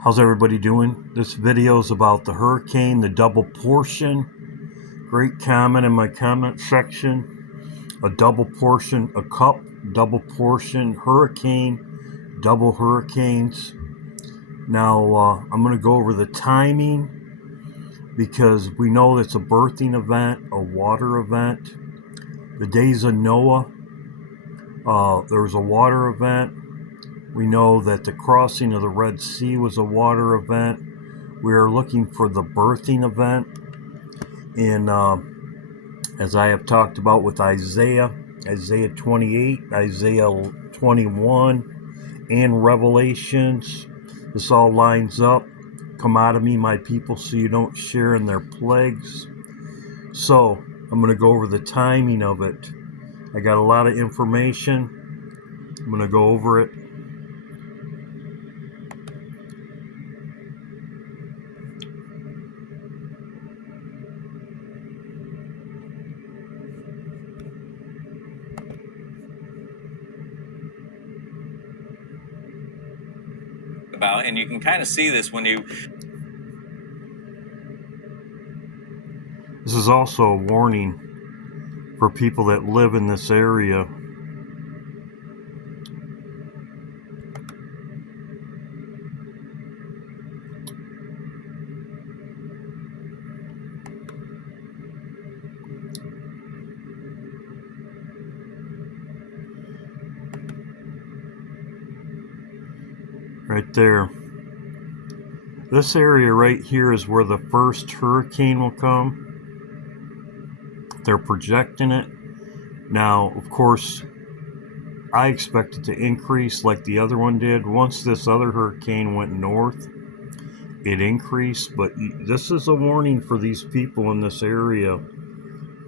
How's everybody doing? This video is about the hurricane, the double portion. Great comment in my comment section. A double portion, a cup, double portion, hurricane, double hurricanes. Now, I'm going to go over the timing because we know it's a birthing event, a water event. The days of Noah, there was a water event. We know that the crossing of the Red Sea was a water event. We are looking for the birthing event. And as I have talked about with Isaiah 28, Isaiah 21, and Revelations, this all lines up. Come out of me, my people, so you don't share in their plagues. So I'm going to go over the timing of it. I got a lot of information. I'm going to go over it. About, and you can kind of see this when you... This is also a warning for people that live in this area. Right there. This area right here is where the first hurricane will come. They're projecting it. Now, of course, I expect it to increase like the other one did. Once this other hurricane went north, it increased. But this is a warning for these people in this area.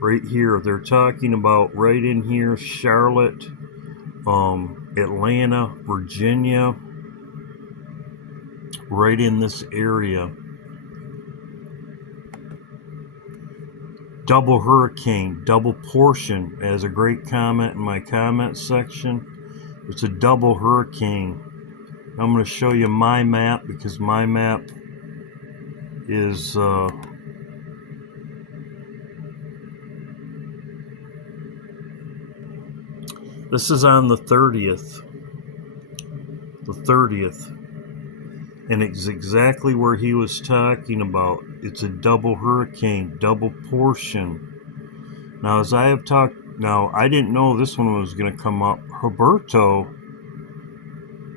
Right here, they're talking about right in here, Charlotte, Atlanta, Virginia, right in this area. Double hurricane, double portion, as a great comment in my comment section. It's a double hurricane. I'm going to show you my map because my map is this is on the 30th. And it's exactly where he was talking about. It's a double hurricane, double portion. Now, as I have talked, now I didn't know this one was going to come up. Roberto,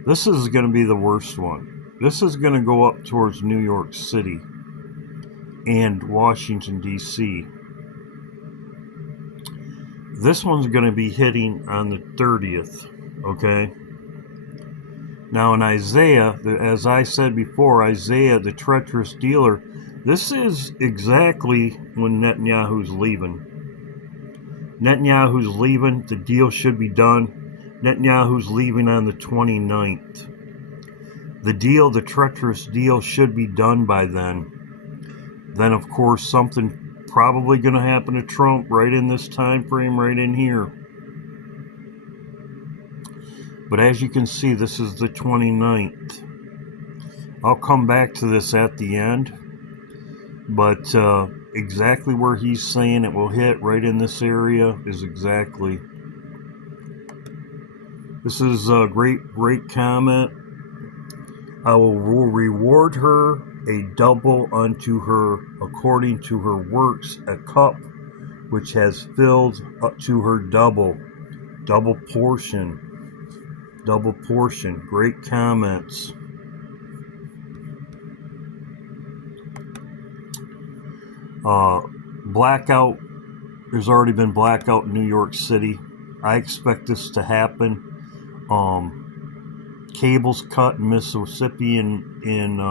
this is going to be the worst one. This is going to go up towards New York City and Washington, D.C. This one's going to be hitting on the 30th, okay? Now in Isaiah, as I said before, Isaiah, the treacherous dealer, this is exactly when Netanyahu's leaving. Netanyahu's leaving, the deal should be done. Netanyahu's leaving on the 29th. The deal, the treacherous deal, should be done by then. Then, of course, something probably going to happen to Trump right in this time frame, right in here. But as you can see, this is the 29th. I'll come back to this at the end. But exactly where he's saying it will hit right in this area is exactly. This is a great comment. I will reward her a double unto her according to her works, a cup which has filled up to her double portion. Double portion. Great comments. Blackout. There's already been blackout in New York City. I expect this to happen. Cables cut in Mississippi and in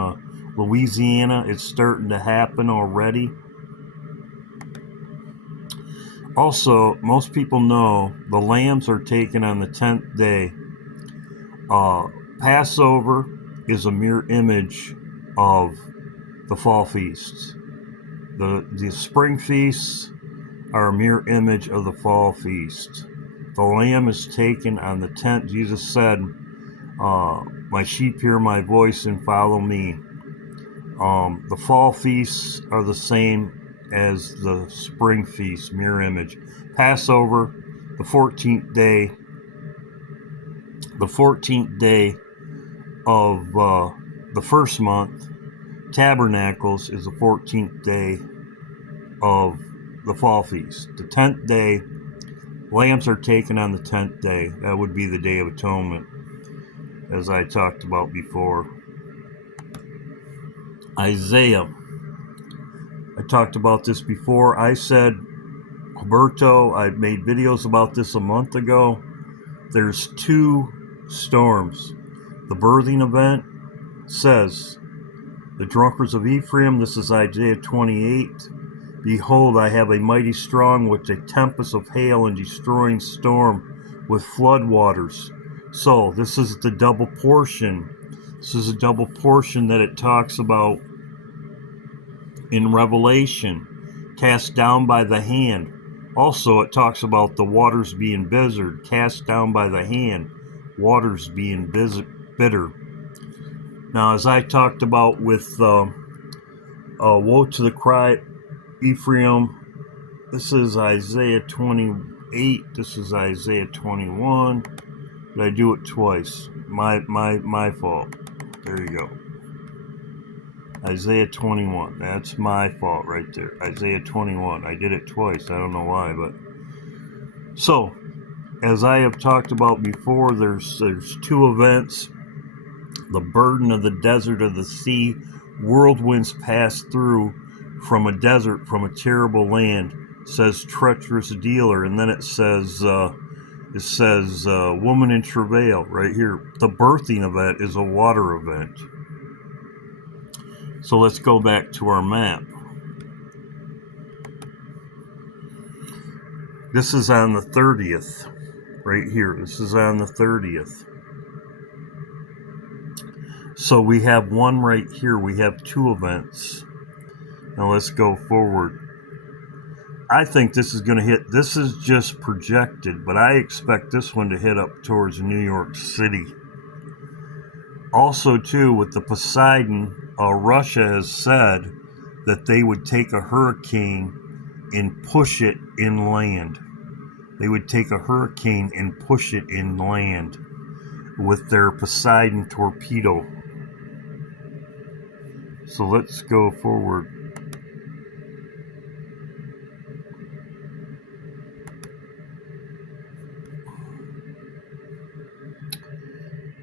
Louisiana. It's starting to happen already. Also, most people know the lambs are taken on the 10th day. Passover is a mirror image of the fall feasts. The spring feasts are a mirror image of the fall feast. The lamb is taken on the 10th. Jesus said, My sheep hear my voice and follow me. The fall feasts are the same as the spring feast, mirror image. Passover, the 14th day. The 14th day of the first month. Tabernacles is the 14th day of the fall feast. The 10th day, lambs are taken on the 10th day. That would be the Day of Atonement, as I talked about before. Isaiah. I talked about this before. I said, Alberto, I made videos about this a month ago. There's two storms. The birthing event says, the drunkards of Ephraim, this is Isaiah 28. Behold, I have a mighty strong with a tempest of hail and destroying storm with flood waters. So this is the double portion. This is a double portion that it talks about in Revelation, cast down by the hand. Also, it talks about the waters being bitter, cast down by the hand, waters being bitter. Now, as I talked about with woe to the cry, Ephraim, this is Isaiah 28, this is Isaiah 21. Did I do it twice? My fault. There you go. Isaiah 21. That's my fault right there. Isaiah 21. I did it twice. I don't know why, but so as I have talked about before, there's two events. The burden of the desert of the sea. Whirlwinds pass through from a desert, from a terrible land. It says treacherous dealer, and then it says woman in travail right here. The birthing event is a water event. So let's go back to our map. This is on the 30th, right here. This is on the 30th. So we have one right here. We have two events. Now let's go forward. I think this is going to hit. This is just projected, but I expect this one to hit up towards New York City. Also, too, with the Poseidon, Russia has said that they would take a hurricane and push it inland. They would take a hurricane and push it inland with their Poseidon torpedo. So let's go forward.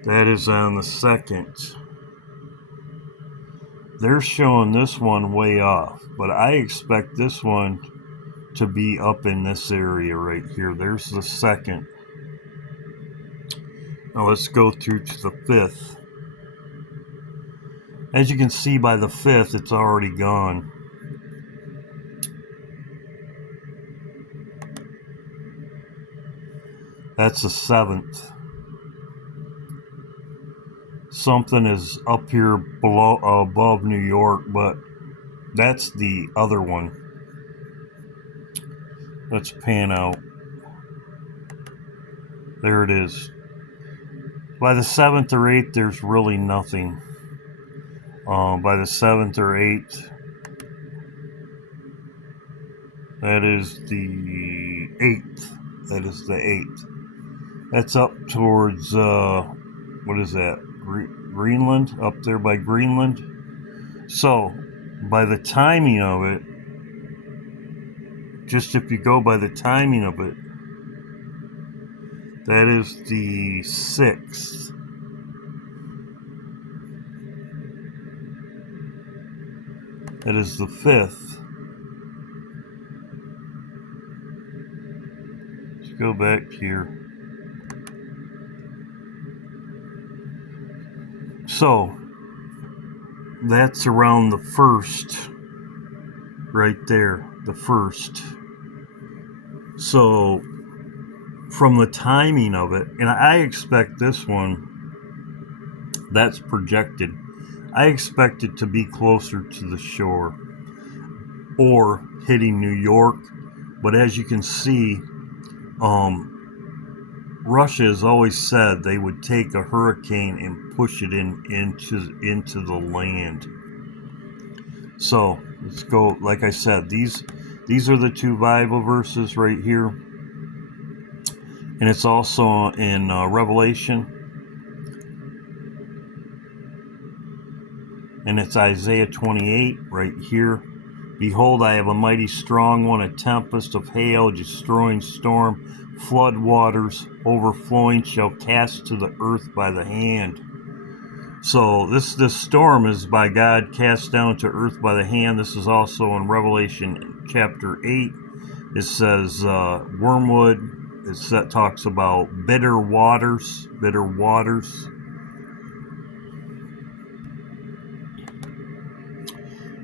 That is on the 2nd. They're showing this one way off, but I expect this one to be up in this area right here. There's the 2nd. Now let's go through to the 5th. As you can see by the 5th, it's already gone. That's the 7th. Something is up here below, above New York, but that's the other one. Let's pan out. There it is. By the 7th or 8th, there's really nothing. By the 7th or 8th, that is the 8th. That is the 8th. That's up towards, what is that? Greenland? Up there by Greenland? So, by the timing of it, just if you go by the timing of it, that is the 6th. That is the 5th. Let's go back here. So, that's around the 1st. Right there. The 1st. So, from the timing of it, and I expect this one, that's projected. I expect it to be closer to the shore or hitting New York. But as you can see, Russia has always said they would take a hurricane and push it into the land. So let's go. Like I said, these are the two Bible verses right here, and it's also in Revelation, and it's Isaiah 28 right here. Behold, I have a mighty strong one, a tempest of hail, destroying storm, flood waters overflowing shall cast to the earth by the hand. So this storm is by God cast down to earth by the hand. This is also in Revelation chapter 8. It says wormwood. It talks about bitter waters.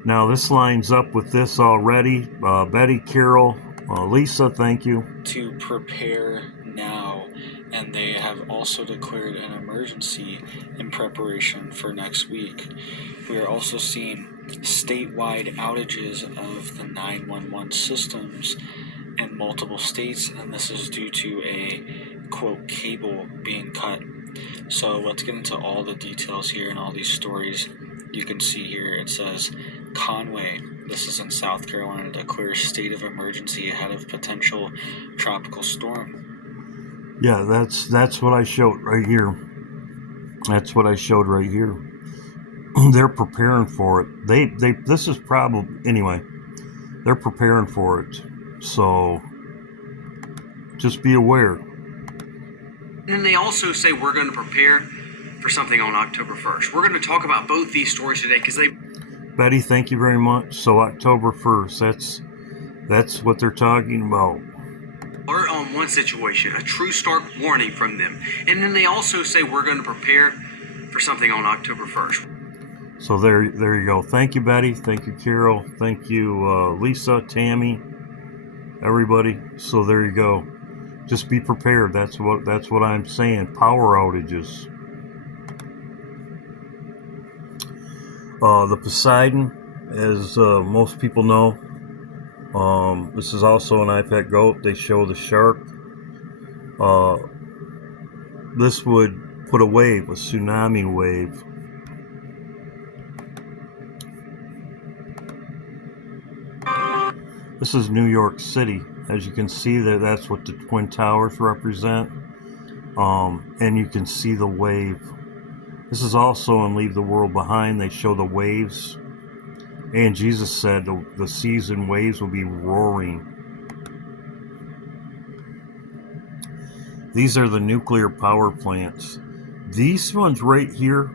Now this lines up with this already. Betty, Carol, Lisa, thank you. To prepare now, and they have also declared an emergency in preparation for next week. We are also seeing statewide outages of the 911 systems in multiple states, and this is due to a, quote, cable being cut. So let's get into all the details here and all these stories. You can see here it says Conway, this is in South Carolina, declares state of emergency ahead of potential tropical storm. Yeah, that's what I showed right here. That's what I showed right here. They're preparing for it. This is probably, anyway, they're preparing for it. So just be aware. And they also say we're going to prepare for something on October 1st. We're going to talk about both these stories today because they... Betty, thank you very much. So October 1st, that's what they're talking about. Alert on one situation, a true stark warning from them. And then they also say we're going to prepare for something on October 1st. So there you go. Thank you, Betty. Thank you, Carol. Thank you, Lisa, Tammy, everybody. So there you go. Just be prepared. That's what I'm saying. Power outages. The Poseidon, as most people know, this is also an iPad goat. They show the shark. This would put a wave, a tsunami wave. This is New York City. As you can see, that's what the Twin Towers represent. And you can see the wave. This is also in Leave the World Behind. They show the waves. And Jesus said the seas and waves will be roaring. These are the nuclear power plants. These ones right here,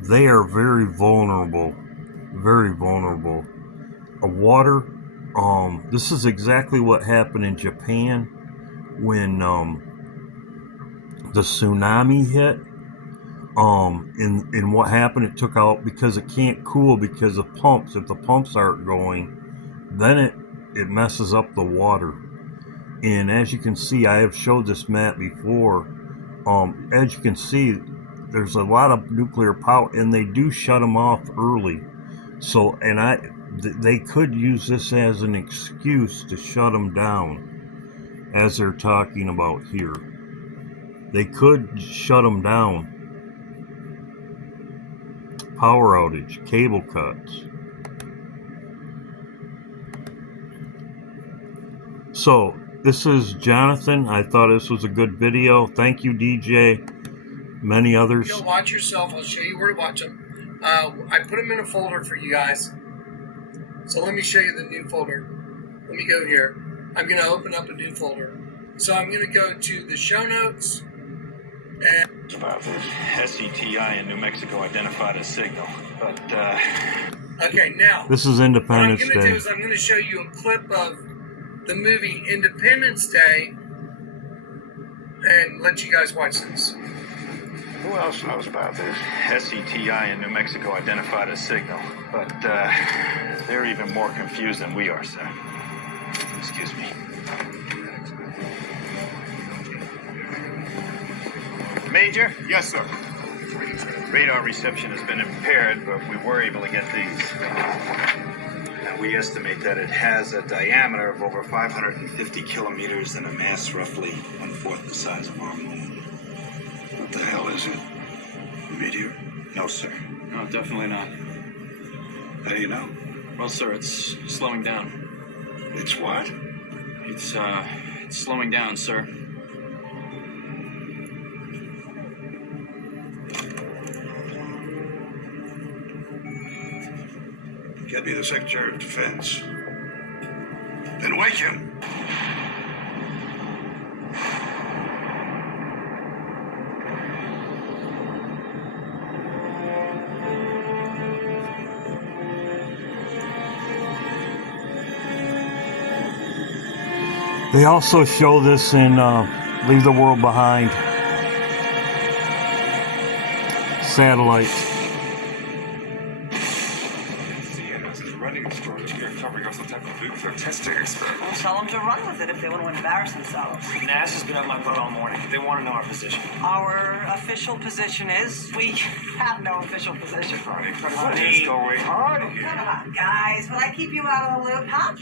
they are very vulnerable. Very vulnerable. Water. This is exactly what happened in Japan when the tsunami hit. And what happened, it took out, because it can't cool because of pumps. If the pumps aren't going, then it messes up the water. And as you can see, I have showed this map before. As you can see, there's a lot of nuclear power, and they do shut them off early. So, they could use this as an excuse to shut them down, as they're talking about here. They could shut them down. Power outage, cable cuts. So, this is Jonathan. I thought this was a good video. Thank you, DJ. Many others. You'll watch yourself. I'll show you where to watch them. I put them in a folder for you guys. So let me show you the new folder. Let me go here. I'm going to open up a new folder. So I'm going to go to the show notes. And about this SCTI in New Mexico identified a signal, but okay, now this is Independence Day. What I'm going to do is I'm going to show you a clip of the movie Independence Day and let you guys watch this. Who else knows about this? SCTI in New Mexico identified a signal, but they're even more confused than we are, sir. Excuse me. Major? Yes, sir. Radar reception has been impaired, but we were able to get these. And we estimate that it has a diameter of over 550 kilometers and a mass roughly 1/4 the size of our moon. What the hell is it? A meteor? No, sir. No, definitely not. How do you know? Well, sir, it's slowing down. It's what? It's slowing down, sir. Can't be the Secretary of Defense. Then wake him. They also show this in Leave the World Behind. Satellite. Well, tell them to run with it if they want to embarrass themselves. NASA's been on my butt all morning. They want to know our position. Our official position is we have no official position. Honey, Come on, guys. Will I keep you out of the loop, huh?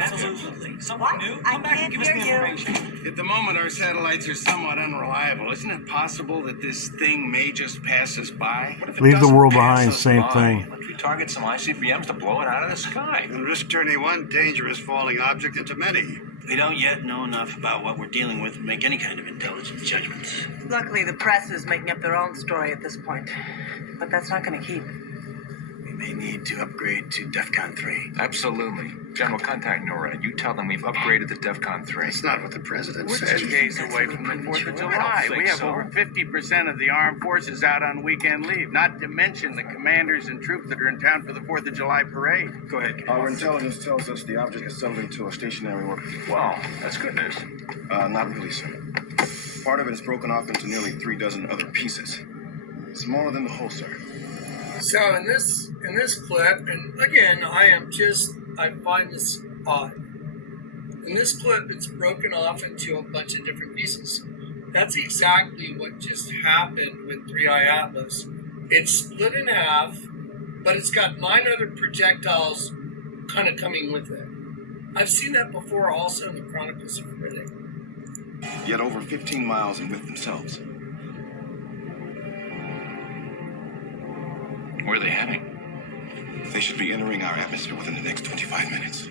Absolutely. Something What? new? I Come back and can't give us the hear you. information. At the moment, our satellites are somewhat unreliable. Isn't it possible that this thing may just pass us by? What if it Leave the doesn't World pass Behind, us same by? thing. Let's we target some ICBMs to blow it out of the sky. And risk turning one dangerous falling object into many. We don't yet know enough about what we're dealing with to make any kind of intelligence judgments. Luckily, the press is making up their own story at this point. But that's not going to keep. We may need to upgrade to DEFCON 3. Absolutely. General, contact NORAD. You tell them we've upgraded to DEFCON 3. That's not what the president We're said. 2 days That's away a little from the 4th of premature. July. think We have so. over 50% of the armed forces out on weekend leave, not to mention the commanders and troops that are in town for the 4th of July parade. Go ahead. Our intelligence tells us the object is settled into a stationary orbit. Wow, that's good news. Not really, sir. Part of it is broken off into nearly 3 dozen other pieces. Smaller than the whole, sir. So in this clip, and again, I find this odd. In this clip, it's broken off into a bunch of different pieces. That's exactly what just happened with 3i Atlas. It's split in half, but it's got 9 other projectiles kind of coming with it. I've seen that before also in the Chronicles of Riddick. Yet over 15 miles in width themselves. Where are they heading? They should be entering our atmosphere within the next 25 minutes.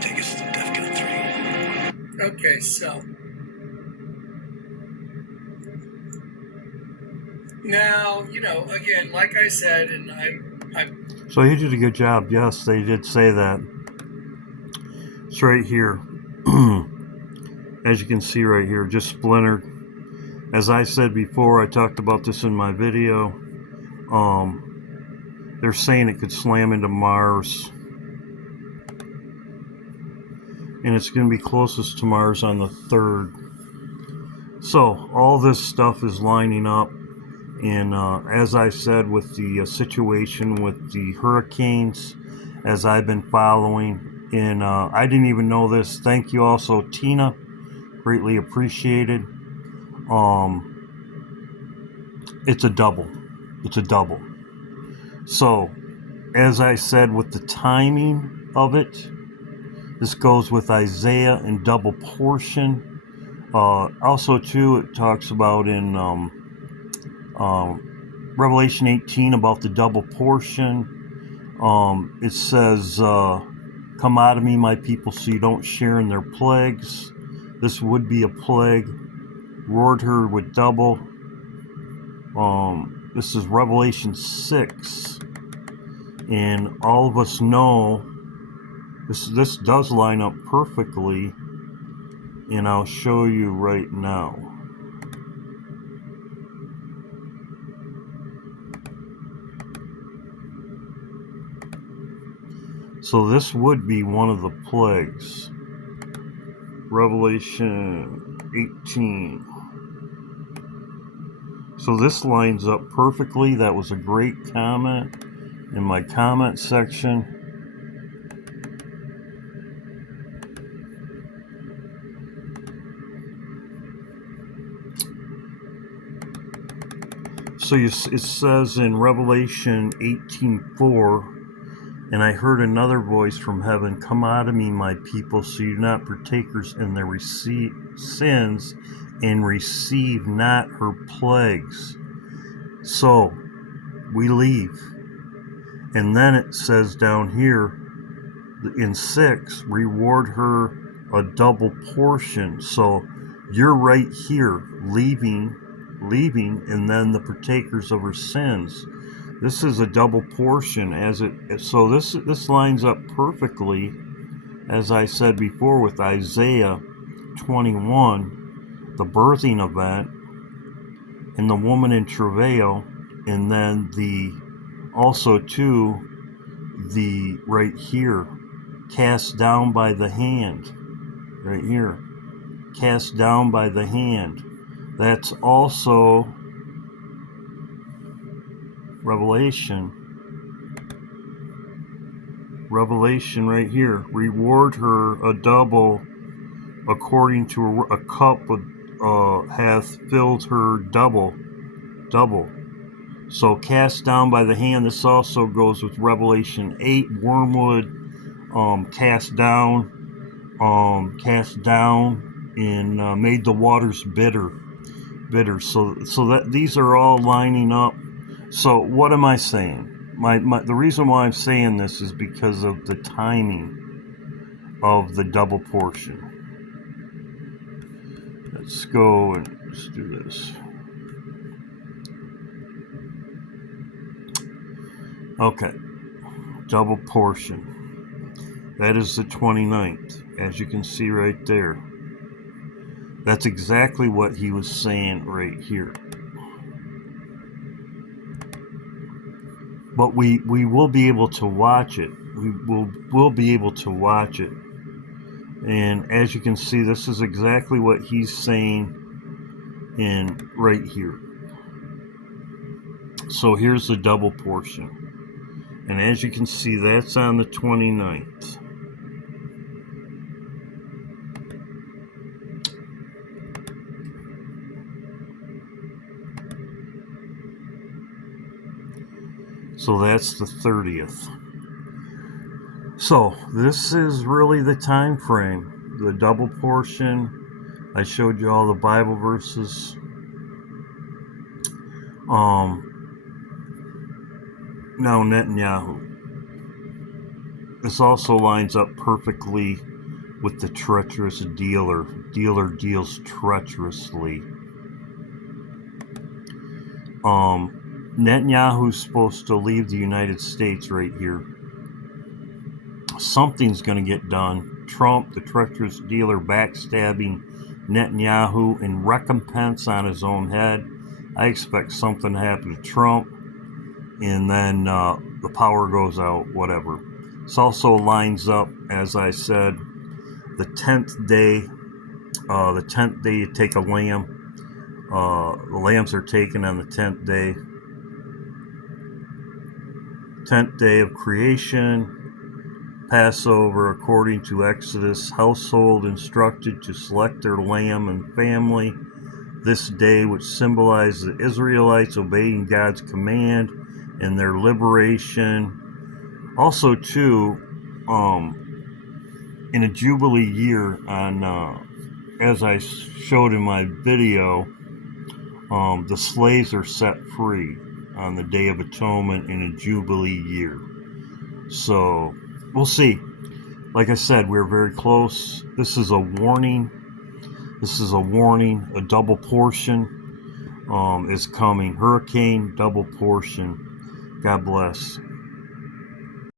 Take us to DEFCON 3. Okay, so now, again, like I said, and I'm So he did a good job. Yes, they did say that. It's right here. As you can see right here, just splintered. As I said before, I talked about this in my video. They're saying it could slam into Mars. And it's going to be closest to Mars on the 3rd. So, all this stuff is lining up. And as I said, with the situation with the hurricanes, as I've been following, and I didn't even know this. Thank you also, Tina. Greatly appreciated. It's a double. It's a double. So, as I said, with the timing of it, this goes with Isaiah in double portion. Also, too, it talks about in Revelation 18 about the double portion. It says, come out of me, my people, so you don't share in their plagues. This would be a plague. Roared her with double. This is Revelation 6. And all of us know this does line up perfectly. And I'll show you right now. So this would be one of the plagues. Revelation 18. So this lines up perfectly. That was a great comment in my comment section. So it says in Revelation 18:4, and I heard another voice from heaven, come out of me, my people, so you're not partakers in their sins, and receive not her plagues. So we leave. And then it says down here in 6, reward her a double portion. So you're right here, leaving, and then the partakers of her sins. This is a double portion, so this lines up perfectly, as I said before, with Isaiah 21, the birthing event, and the woman in travail, and then also too, the right here, cast down by the hand, right here, cast down by the hand. That's also Revelation right here. Reward her a double, according to a cup hath filled her double. So cast down by the hand. This also goes with Revelation 8. Wormwood, cast down, and made the waters bitter. So that these are all lining up. So what am I saying? The reason why I'm saying this is because of the timing of the double portion. Let's go and let's do this. Okay, double portion. That is the 29th, as you can see right there. That's exactly what he was saying right here. But we will be able to watch it. We'll be able to watch it. And as you can see, this is exactly what he's saying in right here. So here's the double portion. And as you can see, that's on the 29th. So that's the 30th. So this is really the time frame. The double portion. I showed you all the Bible verses. Now Netanyahu. This also lines up perfectly with the treacherous dealer. Dealer deals treacherously. Netanyahu's supposed to leave the United States right here. Something's going to get done. Trump, the treacherous dealer, backstabbing Netanyahu in recompense on his own head. I expect something to happen to Trump, and then the power goes out, whatever. This also lines up, as I said, the 10th day. The 10th day you take a lamb. The lambs are taken on the 10th day. 10th day of creation. Passover, according to Exodus, household instructed to select their lamb and family. This day, which symbolizes the Israelites obeying God's command and their liberation. Also, too, in a Jubilee year, as I showed in my video, the slaves are set free on the Day of Atonement in a Jubilee year. So we'll see. Like I said, we're very close. This is a warning. A double portion is coming. Hurricane, double portion. God bless.